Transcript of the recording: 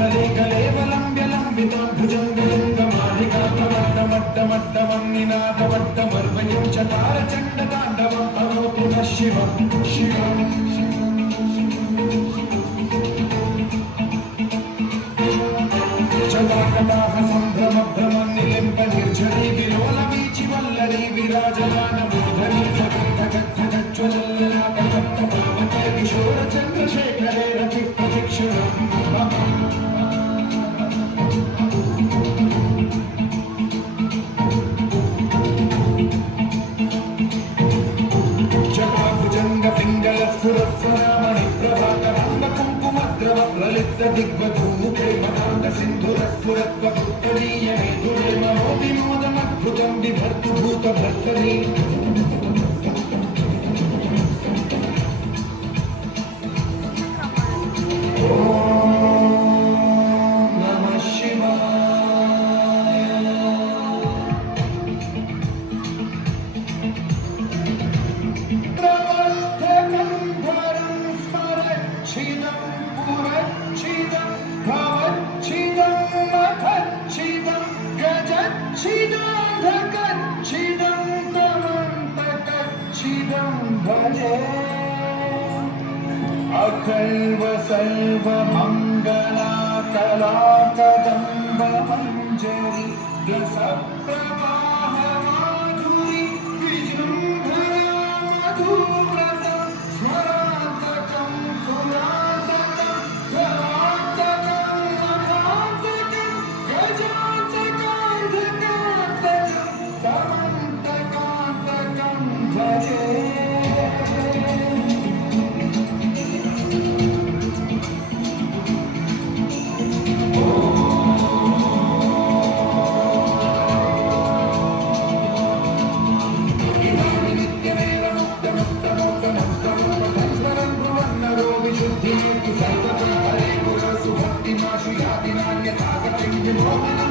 कलेवलम्ब्यलम्बितां भुजङ्गलिङ्गमालिकामट्टमट्टमट्टमन्निनादवट्टमर्वयं चकारचण्डताण्डवम् करोतु नः शिवं शिवम् चलाकटाः सम्भ्रमभ्रमन्निलिम्ब निर्झरी विलोलवीचि वल्लरी विराजमानमूर्धनी जगज्जगज्ज्वलल्ललाटकट्टपावके किशोरचन्द्रशेखरे रतिप्रतिक्षणम् दिग्वधूमुखे मदान्त सिन्धुरस्फुरत्वपुत्तरीयणे दुरे मनो विनोदमद्भुतं बिभर्तु भूतभर्तरी अखल्व सर्व मंगला कला कदम्ब मंजरी रसप्रवाह माधुरी विजृंभणा मधुव्रतं स्वरान्तकं पुरातकं स्वरान्तकं मखान्तकं गजान्तकान्तकान्तकं तमन्तकान्तकं भजे Hare Guru Subhakti Mashi Yadi Nanya Tagatim Vimona